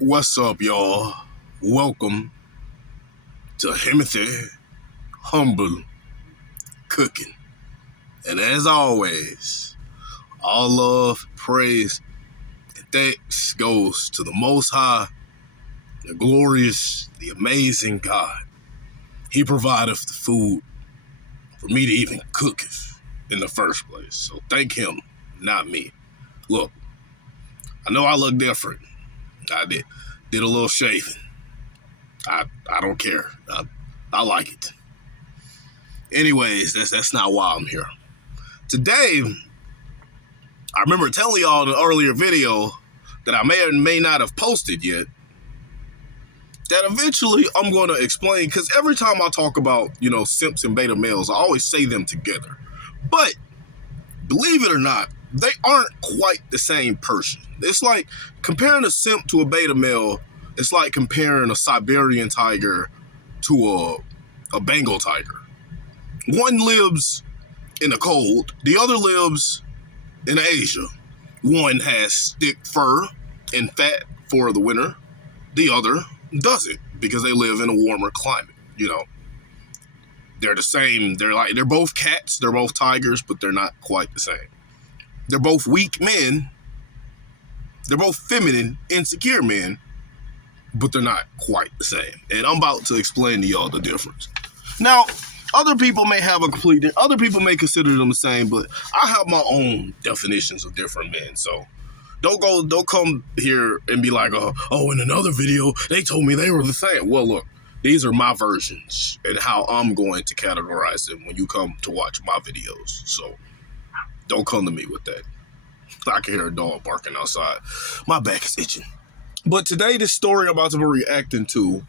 What's up, y'all? Welcome to Himothy Humble Cooking. And as always, all love, praise, and thanks goes to the Most High, the glorious, the amazing God. He provideth the food for me to even cook it in the first place. So thank him, not me. Look, I know I look different. I did a little shaving. I don't care. I like it. Anyways, that's not why I'm here. Today, I remember telling y'all in an earlier video that I may or may not have posted yet, that eventually I'm going to explain, because every time I talk about, simps and beta males, I always say them together. But, believe it or not, they aren't quite the same person. It's like comparing a simp to a beta male, it's like comparing a Siberian tiger to a Bengal tiger. One lives in the cold, the other lives in Asia. One has thick fur and fat for the winter, the other doesn't, because they live in a warmer climate. They're the same. They're both cats, they're both tigers, but they're not quite the same. They're both weak men. They're both feminine, insecure men, but they're not quite the same. And I'm about to explain to y'all the difference. Now, other people may consider them the same, but I have my own definitions of different men. So don't come here and be like, oh, in another video, they told me they were the same. Well, look, these are my versions and how I'm going to categorize them when you come to watch my videos. So don't come to me with that. I can hear a dog barking outside. My back is itching. But today, this story I'm about to be reacting to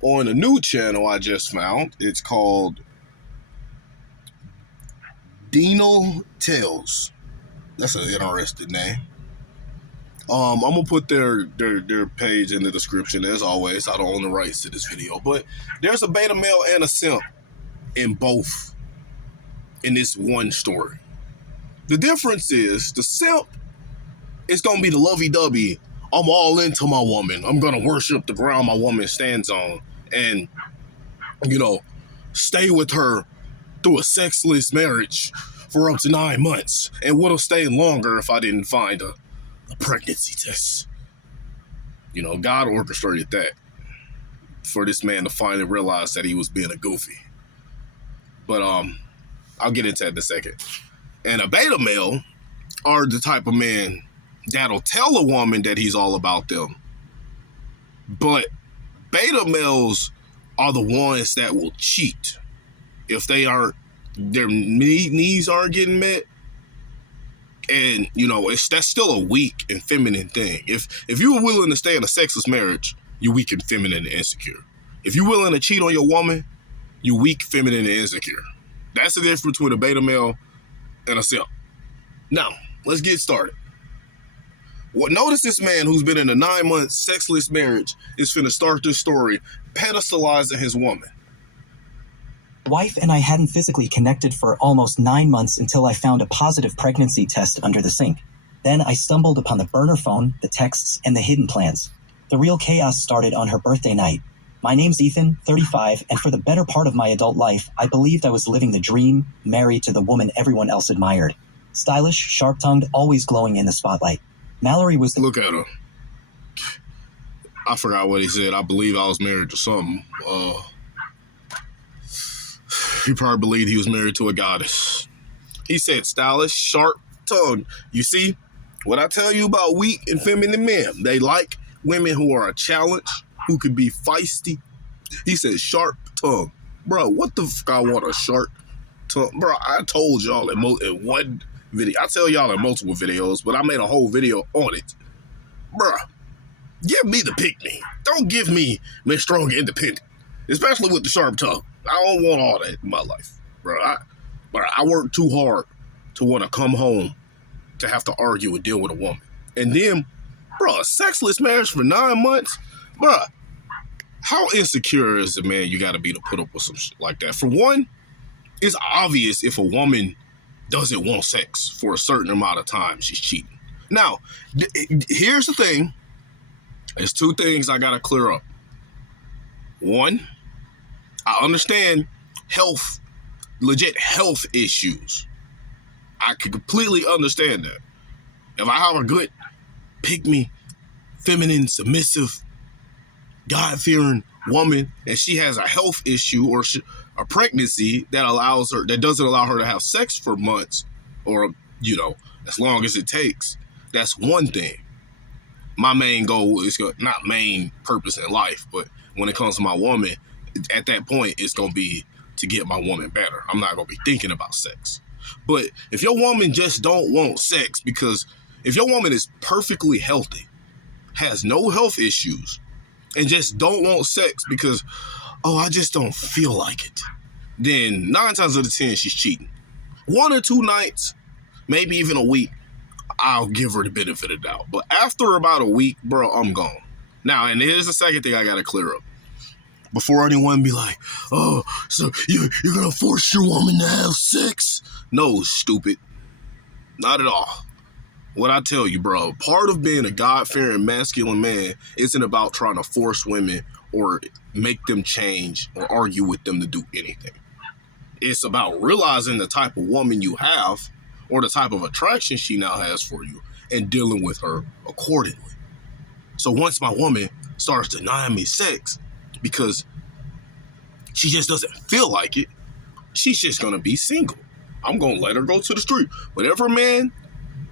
on a new channel I just found. It's called Denol Tales. That's an interesting name. I'm gonna put their page in the description as always. I don't own the rights to this video, but there's a beta male and a simp in both in this one story. The difference is the simp is gonna be the lovey-dovey. I'm all into my woman. I'm gonna worship the ground my woman stands on, and stay with her through a sexless marriage for up to 9 months, and would have stayed longer if I didn't find a pregnancy test. God orchestrated that for this man to finally realize that he was being a goofy. But I'll get into that in a second. And a beta male are the type of man that'll tell a woman that he's all about them. But beta males are the ones that will cheat if their needs aren't getting met. And that's still a weak and feminine thing. If you're willing to stay in a sexless marriage, you're weak and feminine and insecure. If you're willing to cheat on your woman, you're weak, feminine, and insecure. That's the difference between a beta male and a simp. Now, let's get started. Notice this man who's been in a 9-month sexless marriage is finna start this story pedestalizing his woman. Wife and I hadn't physically connected for almost 9 months until I found a positive pregnancy test under the sink. Then I stumbled upon the burner phone, the texts, and the hidden plans. The real chaos started on her birthday night. My name's Ethan, 35, and for the better part of my adult life, I believed I was living the dream, married to the woman everyone else admired. Stylish, sharp-tongued, always glowing in the spotlight. Mallory was Look at her. I forgot what he said. I believe I was married to something. He probably believed he was married to a goddess. He said stylish, sharp-tongued. You see, what I tell you about weak and feminine men, they like women who are a challenge, who could be feisty. He said sharp-tongued. Bro, what the fuck I want a sharp tongue? Bro, I told y'all in one video. I tell y'all in multiple videos, but I made a whole video on it. Bro, give me the pick-me. Don't give me Miss Strong Independent, especially with the sharp tongue. I don't want all that in my life, bro. I work too hard to want to come home to have to argue and deal with a woman. And then, bro, a sexless marriage for 9 months? Bro, how insecure is the man you got to be to put up with some shit like that? For one, it's obvious if a woman doesn't want sex for a certain amount of time, she's cheating. Now, here's the thing. There's two things I gotta clear up. One, I understand legit health issues. I can completely understand that. If I have a good, pick-me, feminine, submissive, God-fearing woman, and she has a health issue or a pregnancy that doesn't allow her to have sex for months, or as long as it takes, that's one thing. My main goal is not main purpose in life, but when it comes to my woman, at that point, it's gonna be to get my woman better. I'm not gonna be thinking about sex. But if your woman just don't want sex, because if your woman is perfectly healthy, has no health issues, and just don't want sex because, I just don't feel like it, then 9 times out of 10, she's cheating. 1 or 2 nights, maybe even a week, I'll give her the benefit of the doubt. But after about a week, bro, I'm gone. Now, and here's the second thing I gotta clear up. Before anyone be like, oh, so you're gonna force your woman to have sex? No, stupid. Not at all. What I tell you, bro, part of being a God-fearing masculine man isn't about trying to force women or make them change or argue with them to do anything. It's about realizing the type of woman you have or the type of attraction she now has for you and dealing with her accordingly. So once my woman starts denying me sex because she just doesn't feel like it, she's just going to be single. I'm going to let her go to the street. Whatever man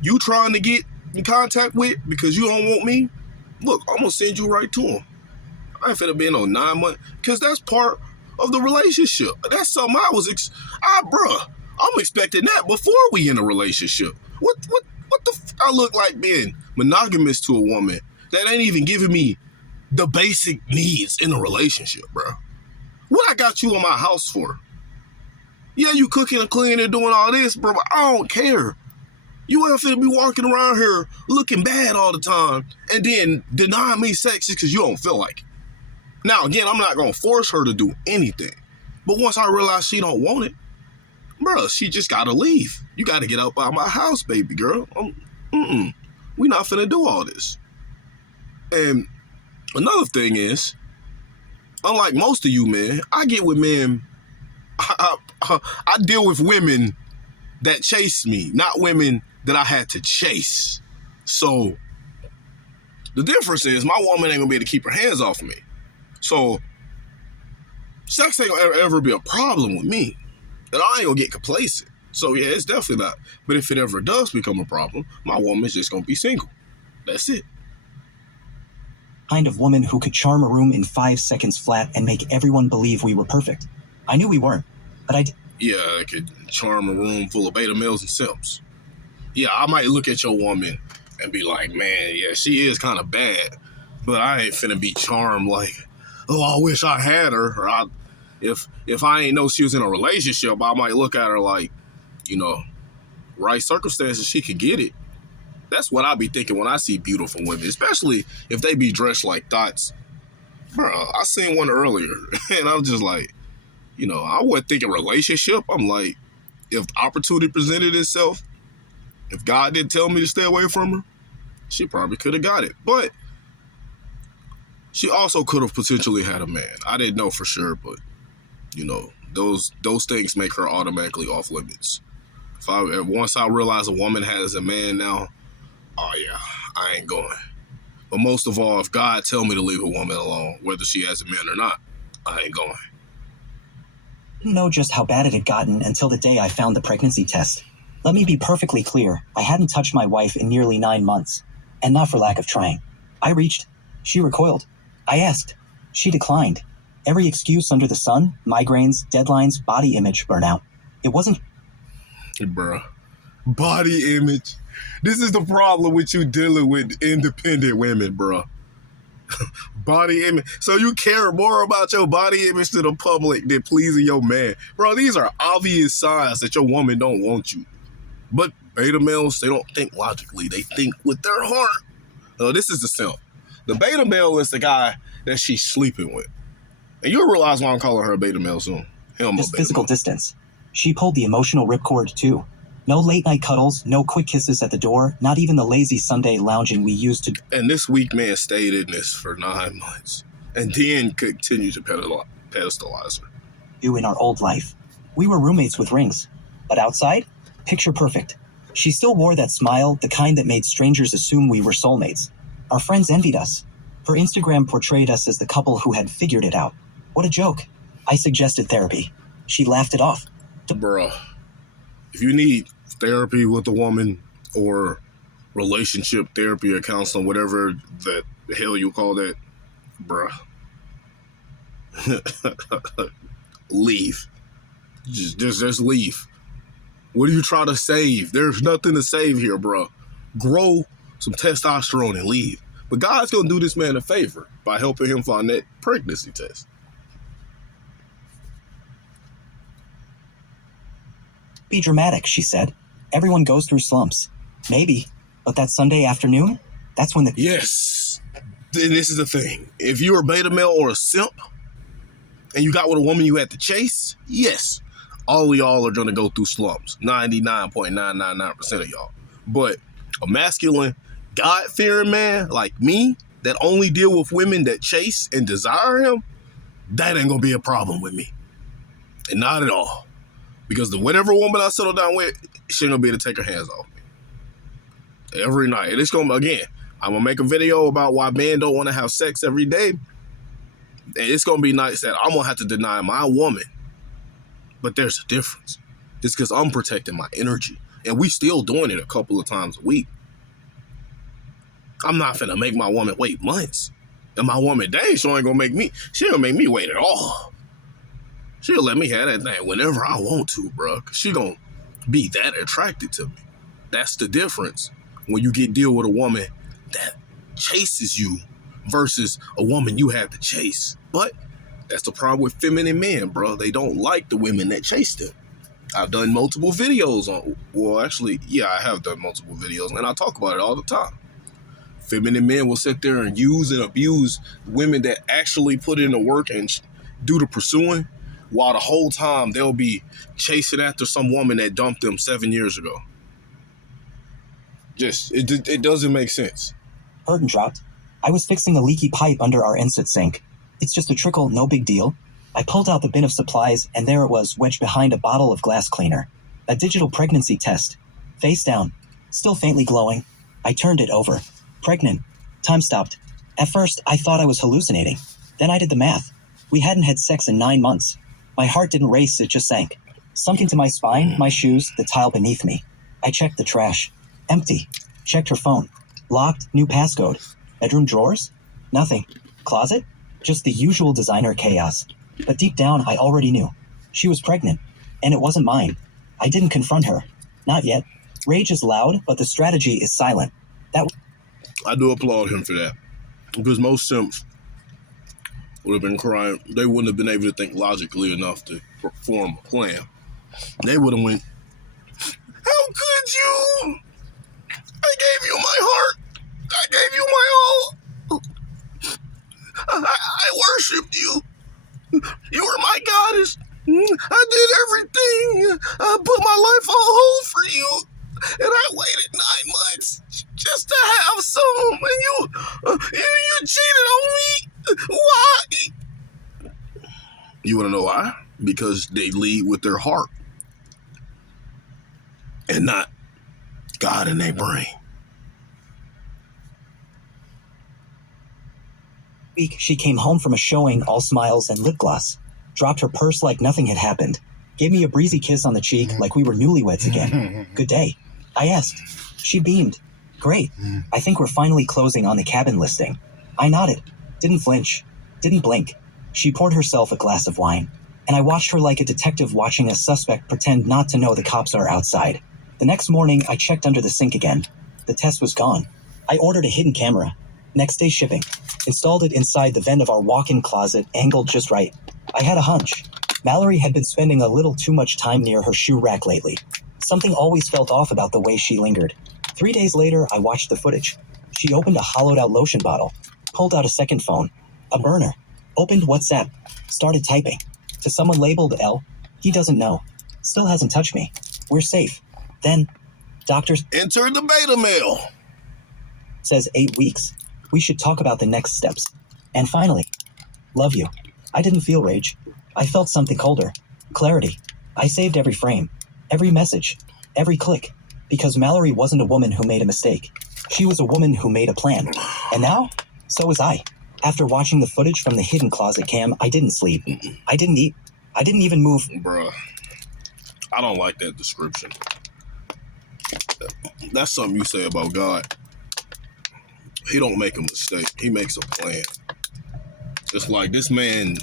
you trying to get in contact with because you don't want me, look, I'm going to send you right to him. I ain't finna be no 9 months, because that's part of the relationship. That's something bruh, I'm expecting that before we in a relationship. What the I look like being monogamous to a woman that ain't even giving me the basic needs in a relationship, bro. What I got you in my house for? Yeah, you cooking and cleaning and doing all this, bro, but I don't care. You ain't finna be walking around here looking bad all the time and then denying me sex just because you don't feel like it. Now, again, I'm not going to force her to do anything. But once I realize she don't want it, bro, she just got to leave. You got to get out of my house, baby girl. We not finna do all this. And another thing is, unlike most of you men, I get with men, I deal with women that chase me, not women that I had to chase. So the difference is my woman ain't gonna be able to keep her hands off of me. So sex ain't gonna ever be a problem with me. And I ain't gonna get complacent. So yeah, it's definitely not. But if it ever does become a problem, my woman's just gonna be single. That's it. Kind of woman who could charm a room in 5 seconds flat and make everyone believe we were perfect. I knew we weren't, but Yeah, I could charm a room full of beta males and simps. Yeah, I might look at your woman and be like, man, yeah, she is kind of bad, but I ain't finna be charmed like, oh, I wish I had her. Or if I ain't know she was in a relationship, I might look at her like, right circumstances, she could get it. That's what I be thinking when I see beautiful women, especially if they be dressed like thoughts. Bro, I seen one earlier, and I'm just like, I wasn't thinking relationship. I'm like, if opportunity presented itself, if God didn't tell me to stay away from her, she probably could have got it. But she also could have potentially had a man. I didn't know for sure, but those things make her automatically off limits. Once I realize a woman has a man now, oh yeah, I ain't going. But most of all, if God tell me to leave a woman alone, whether she has a man or not, I ain't going. I didn't know just how bad it had gotten until the day I found the pregnancy test. Let me be perfectly clear. I hadn't touched my wife in nearly 9 months, and not for lack of trying. I reached. She recoiled. I asked. She declined. Every excuse under the sun, migraines, deadlines, body image burnout. It wasn't... Bruh. Body image. This is the problem with you dealing with independent women, bruh. Body image. So you care more about your body image to the public than pleasing your man. Bro, these are obvious signs that your woman don't want you. But beta males, they don't think logically. They think with their heart. This is the simp. The beta male is the guy that she's sleeping with. And you'll realize why I'm calling her a beta male soon. Just physical distance. She pulled the emotional ripcord too. No late-night cuddles, no quick kisses at the door, not even the lazy Sunday lounging we used to. And this weak man stayed in this for 9 months and then continued to pedestalize her. Do in our old life. We were roommates with rings. But outside, picture perfect. She still wore that smile, the kind that made strangers assume we were soulmates. Our friends envied us. Her Instagram portrayed us as the couple who had figured it out. What a joke. I suggested therapy. She laughed it off. Bruh, if you need therapy with a woman or relationship therapy or counseling, whatever the hell you call that, bruh, leave. Just leave. What are you trying to save? There's nothing to save here, bruh. Grow some testosterone and leave. But God's gonna do this man a favor by helping him find that pregnancy test. Be dramatic, she said. Everyone goes through slumps. Maybe. But that Sunday afternoon, that's when the... Yes. And this is the thing. If you're a beta male or a simp, and you got with a woman you had to chase, yes, all of y'all are going to go through slumps. 99.999% of y'all. But a masculine, God-fearing man like me that only deal with women that chase and desire him, that ain't going to be a problem with me. And not at all. Because whatever woman I settle down with, she ain't going to be able to take her hands off me. Every night. And it's going to, again, I'm going to make a video about why men don't want to have sex every day. And it's going to be nice that I'm going to have to deny my woman. But there's a difference. It's because I'm protecting my energy. And we still doing it a couple of times a week. I'm not finna make my woman wait months. And my woman, dang, she ain't gonna make me, she don't make me wait at all. She'll let me have that thing whenever I want to, bro. Cause she gonna be that attracted to me. That's the difference when you deal with a woman that chases you versus a woman you have to chase. But that's the problem with feminine men, bro. They don't like the women that chase them. I've done multiple videos on, well, actually, yeah, I have done multiple videos, and I talk about it all the time. Feminine men will sit there and use and abuse women that actually put in the work and do the pursuing, while the whole time they'll be chasing after some woman that dumped them 7 years ago. Just, it doesn't make sense. Curtain dropped. I was fixing a leaky pipe under our ensuite sink. It's just a trickle, no big deal. I pulled out the bin of supplies, and there it was, wedged behind a bottle of glass cleaner. A digital pregnancy test. Face down. Still faintly glowing. I turned it over. Pregnant. Time stopped. At first, I thought I was hallucinating. Then I did the math. We hadn't had sex in 9 months. My heart didn't race, it just sank. Sunk into my spine, my shoes, the tile beneath me. I checked the trash. Empty. Checked her phone. Locked, new passcode. Bedroom drawers? Nothing. Closet? Just the usual designer chaos. But deep down, I already knew. She was pregnant. And it wasn't mine. I didn't confront her. Not yet. Rage is loud, but the strategy is silent. I do applaud him for that. Because most simps would have been crying. They wouldn't have been able to think logically enough to form a plan. They would have went, how could you? I gave you my heart. I gave you my all. I worshipped you. You were my goddess. I did everything. I put my life on hold for you. And I waited 9 months just to have some. And you cheated on me. Why? You want to know why? Because they lead with their heart and not God in their brain. Week, she came home from a showing, all smiles and lip gloss. Dropped her purse like nothing had happened. Gave me a breezy kiss on the cheek like we were newlyweds again. Good day. I asked. She beamed. Great. I think we're finally closing on the cabin listing. I nodded. Didn't flinch. Didn't blink. She poured herself a glass of wine. And I watched her like a detective watching a suspect pretend not to know the cops are outside. The next morning, I checked under the sink again. The test was gone. I ordered a hidden camera. Next day shipping. Installed it inside the vent of our walk-in closet, angled just right. I had a hunch. Mallory had been spending a little too much time near her shoe rack lately. Something always felt off about the way she lingered. 3 days later, I watched the footage. She opened a hollowed-out lotion bottle, pulled out a second phone, a burner, opened WhatsApp, started typing. To someone labeled L, he doesn't know. Still hasn't touched me. We're safe. Then, doctor Enter the beta male. says 8 weeks. We should talk about the next steps. And finally, love you. I didn't feel rage. I felt something colder. Clarity. I saved every frame, every message, every click, because Mallory wasn't a woman who made a mistake. She was a woman who made a plan. And now, so was I. After watching the footage from the hidden closet cam, I didn't sleep. I didn't eat. I didn't even move. Bruh, I don't like that description. That's something you say about God. He don't make a mistake. He makes a plan. It's like this man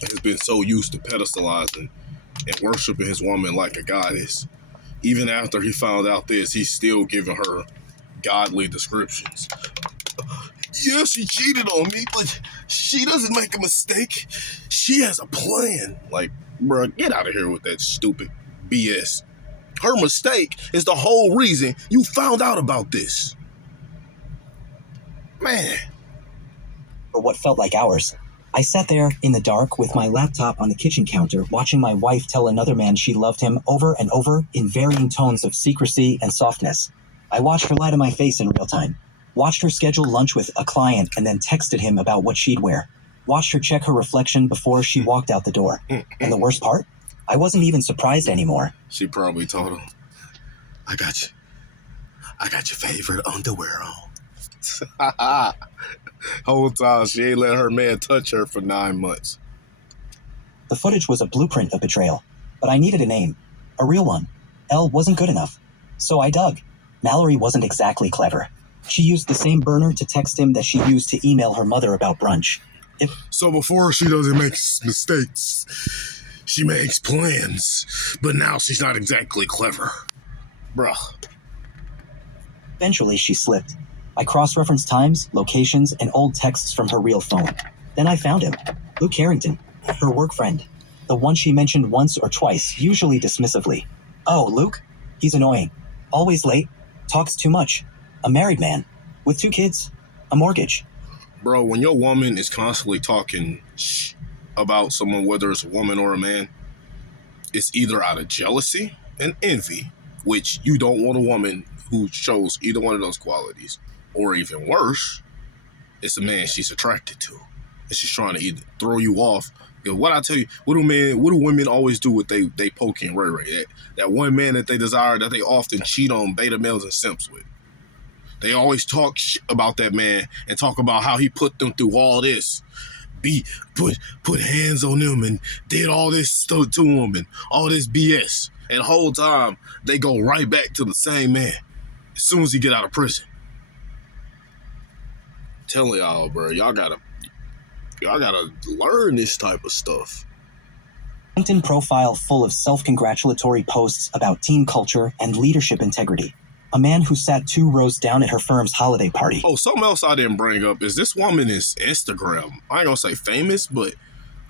has been so used to pedestalizing and worshiping his woman like a goddess. Even after he found out this, he's still giving her godly descriptions. Yeah, she cheated on me, but she doesn't make a mistake. She has a plan. Like, bro, get out of here with that stupid BS. Her mistake is the whole reason you found out about this. Man. For what felt like hours. I sat there in the dark with my laptop on the kitchen counter, watching my wife tell another man she loved him over and over in varying tones of secrecy and softness. I watched her lie to my face in real time. Watched her schedule lunch with a client and then texted him about what she'd wear. Watched her check her reflection before she walked out the door. And the worst part? I wasn't even surprised anymore. She probably told him, I got your favorite underwear on. Whole time she ain't let her man touch her for 9 months. The footage was a blueprint of betrayal, but I needed a name. A real one. Elle wasn't good enough. So I dug. Mallory wasn't exactly clever. She used the same burner to text him that she used to email her mother about brunch. So before she doesn't make mistakes, she makes plans, but now she's not exactly clever. Bruh. Eventually she slipped. I cross-referenced times, locations, and old texts from her real phone. Then I found him. Luke Harrington, her work friend. The one she mentioned once or twice, usually dismissively. Oh, Luke? He's annoying. Always late. Talks too much. A married man. With 2 kids. A mortgage. Bro, when your woman is constantly talking about someone, whether it's a woman or a man, it's either out of jealousy and envy, which you don't want a woman who shows either one of those qualities, or even worse, it's a man she's attracted to, and she's trying to either throw you off. What I tell you, what do women always do with they Pokey and Ray Ray? That one man that they desire, that they often cheat on beta males and simps with. They always talk about that man and talk about how he put them through all this, put hands on them and did all this stuff to them and all this BS. And the whole time they go right back to the same man as soon as he get out of prison. Telling y'all, bro, y'all gotta learn this type of stuff. LinkedIn profile full of self-congratulatory posts about team culture and leadership integrity. A man who sat 2 rows down at her firm's holiday party. Oh, something else I didn't bring up is this woman is Instagram. I ain't gonna say famous, but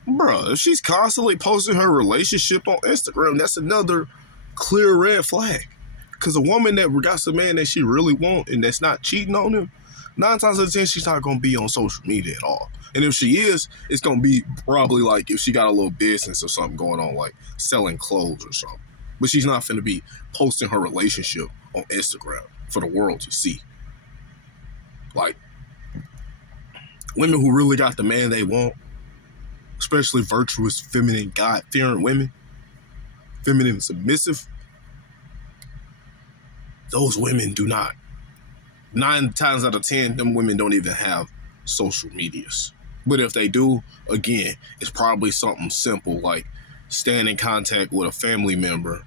bruh, if she's constantly posting her relationship on Instagram, that's another clear red flag. Because a woman that got some man that she really want and that's not cheating on him, 9 times out of 10, she's not going to be on social media at all. And if she is, it's going to be probably like if she got a little business or something going on, like selling clothes or something. But she's not going to be posting her relationship on Instagram for the world to see. Like, women who really got the man they want, especially virtuous, feminine, God-fearing women, feminine, submissive, those women do not. 9 times out of 10, them women don't even have social medias. But if they do, again, it's probably something simple like staying in contact with a family member,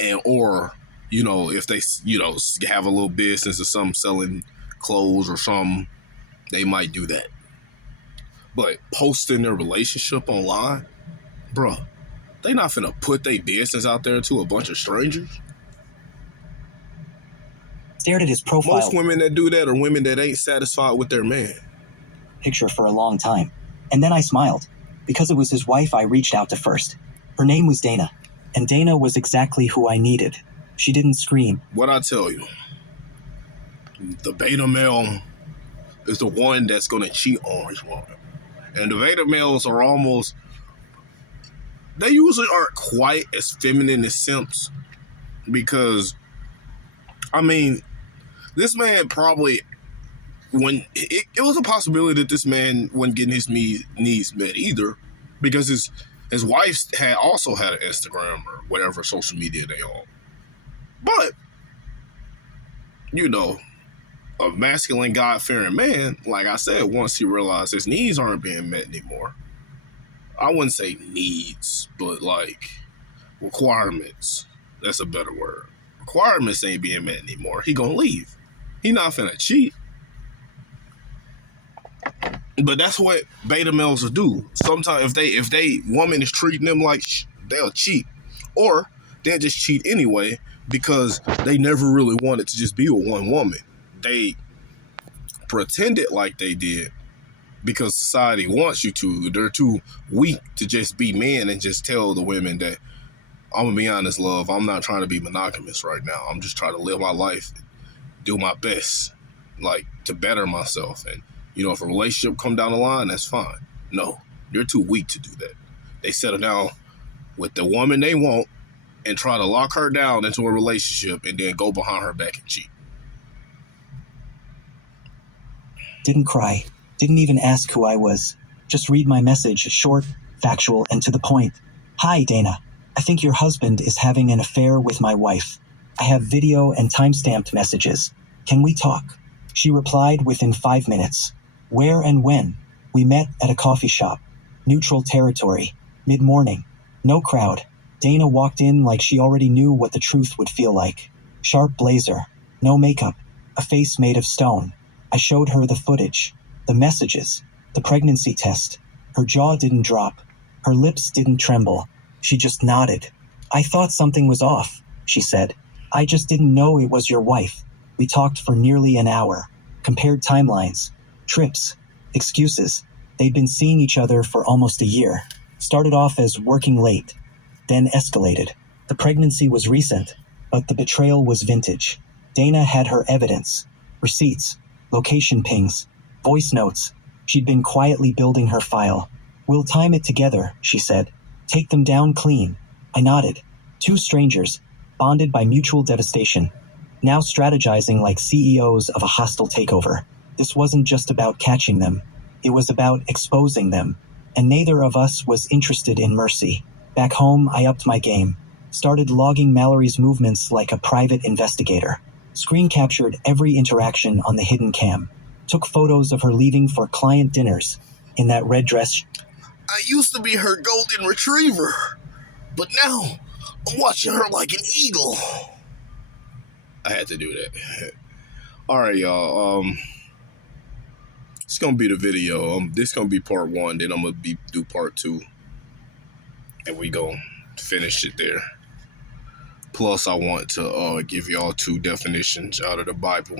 and or, you know, if they, you know, have a little business or something selling clothes or something, they might do that. But posting their relationship online, bruh, they not finna put their business out there to a bunch of strangers. Stared at his profile. Most women that do that are women that ain't satisfied with their man. Picture for a long time. And then I smiled. Because it was his wife I reached out to first. Her name was Dana. And Dana was exactly who I needed. She didn't scream. What I tell you, the beta male is the one that's going to cheat on his woman. And the beta males are almost, they usually aren't quite as feminine as simps, because I mean, this man probably, when it was a possibility that this man wasn't getting his needs met either, because his wife had also had an Instagram or whatever social media they own. But you know, a masculine, God-fearing man, like I said, once he realized his needs aren't being met anymore, I wouldn't say needs, but like requirements. That's a better word. Requirements ain't being met anymore. He gonna leave. He not finna cheat. But that's what beta males will do. Sometimes if they woman is treating them like they'll cheat, or they'll just cheat anyway because they never really wanted to just be with one woman. They pretended like they did because society wants you to. They're too weak to just be men and just tell the women that, I'm gonna be honest, love, I'm not trying to be monogamous right now. I'm just trying to live my life, do my best, like to better myself. And you know, if a relationship come down the line, that's fine. No, you're too weak to do that. They settle down with the woman they want and try to lock her down into a relationship and then go behind her back and cheat. Didn't cry. Didn't even ask who I was. Just read my message, short, factual, and to the point. Hi, Dana. I think your husband is having an affair with my wife. I have video and time-stamped messages. Can we talk? She replied within 5 minutes. Where and when? We met at a coffee shop. Neutral territory. Mid-morning. No crowd. Dana walked in like she already knew what the truth would feel like. Sharp blazer. No makeup. A face made of stone. I showed her the footage, the messages, the pregnancy test. Her jaw didn't drop. Her lips didn't tremble. She just nodded. I thought something was off, she said. I just didn't know it was your wife. We talked for nearly an hour. Compared timelines, trips, excuses. They'd been seeing each other for almost a year. Started off as working late, then escalated. The pregnancy was recent, but the betrayal was vintage. Dana had her evidence, receipts, location pings, voice notes. She'd been quietly building her file. We'll time it together, she said. Take them down clean. I nodded. Two strangers, bonded by mutual devastation, now strategizing like CEOs of a hostile takeover. This wasn't just about catching them. It was about exposing them. And neither of us was interested in mercy. Back home, I upped my game. Started logging Mallory's movements like a private investigator. Screen captured every interaction on the hidden cam. Took photos of her leaving for client dinners in that red dress. I used to be her golden retriever, but now I'm watching her like an eagle. I had to do that. All right, y'all. It's gonna be the video. This gonna be part 1. Then I'm gonna do part 2, and we gonna finish it there. Plus, I want to give y'all 2 definitions out of the Bible.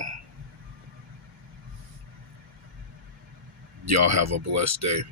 Y'all have a blessed day.